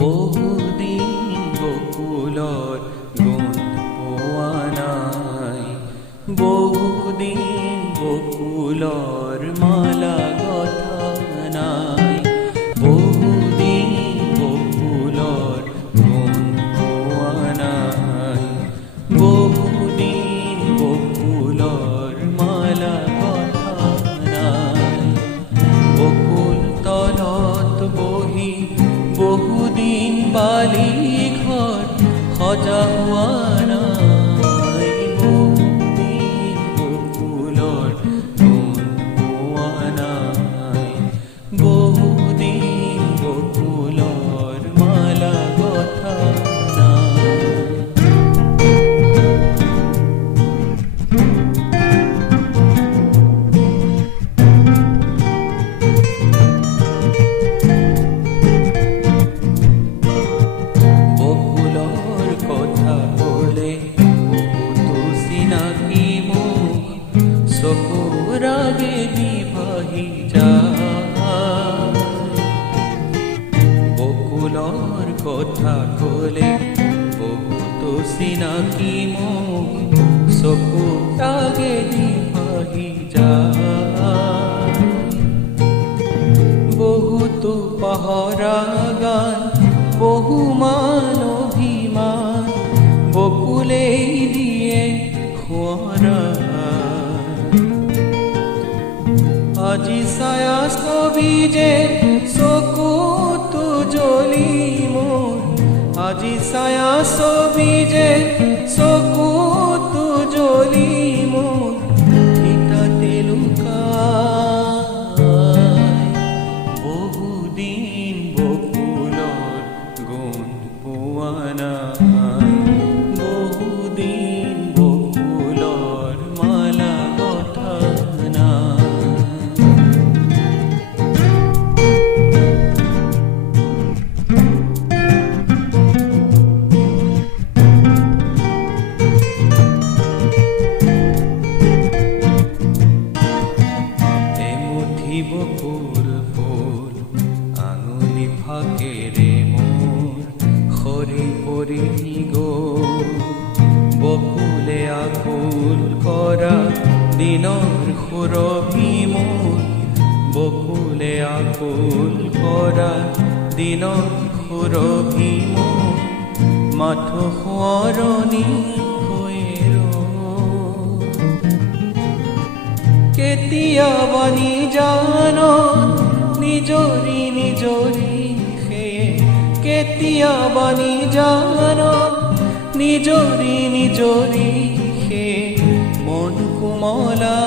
বহুদিন বকুলৰ গোন্ধ পোৱা নাই, বহুদিন বকুলৰ মালা গঁথা নাই, বহুদিন বকুলৰ গোন্ধ পোৱা নাই, বহুদিন বকুলৰ মালা গঁথা নাই। বকুল তলত বহি বহুদিন বালি ঘৰ সজা হোৱা নাই, বহুদিন বকুলৰ গোন্ধ পোৱা নাই, বহুদিন বকুলৰ মালা গঁথা নাই। চকুৰ আগেদি ভাহি যায়, বকুলৰ কথা ক'লে বহুতো চিনাকি মুখ চকুৰ আগেদি ভাহি যায়। বহুতো পাহৰা গান, বহুমান অভিমান বকুলেই দিয়ে সোঁৱৰা। আজি ছায়া ছবি যে চকুতো জ্বলি মোৰ, আজি ছায়া ছবি যে চকুতো জ্বলি মোৰ, ইটাতে লুকাই। বহুদিন বকুলৰ গোন্ধ পোৱা নাই, বহুদিন বকুলৰ মালা গঁথা নাই। বকুল ফুল আঙুলি ফাকেৰে মোৰ সৰি পৰি গ'ল, বকুলে আকুল কৰা দিনৰ সুৰভি মোৰ, বকুলে আকুল কৰা দিনৰ সুৰভি মোৰ, মাথো সোঁৱৰণি কেতিয়াবা নিজানো নিজৰি নিজৰি সেয়ে, কেতিয়াবা নিজানো নিজৰি নিজৰি সেয়ে মন কোমলা।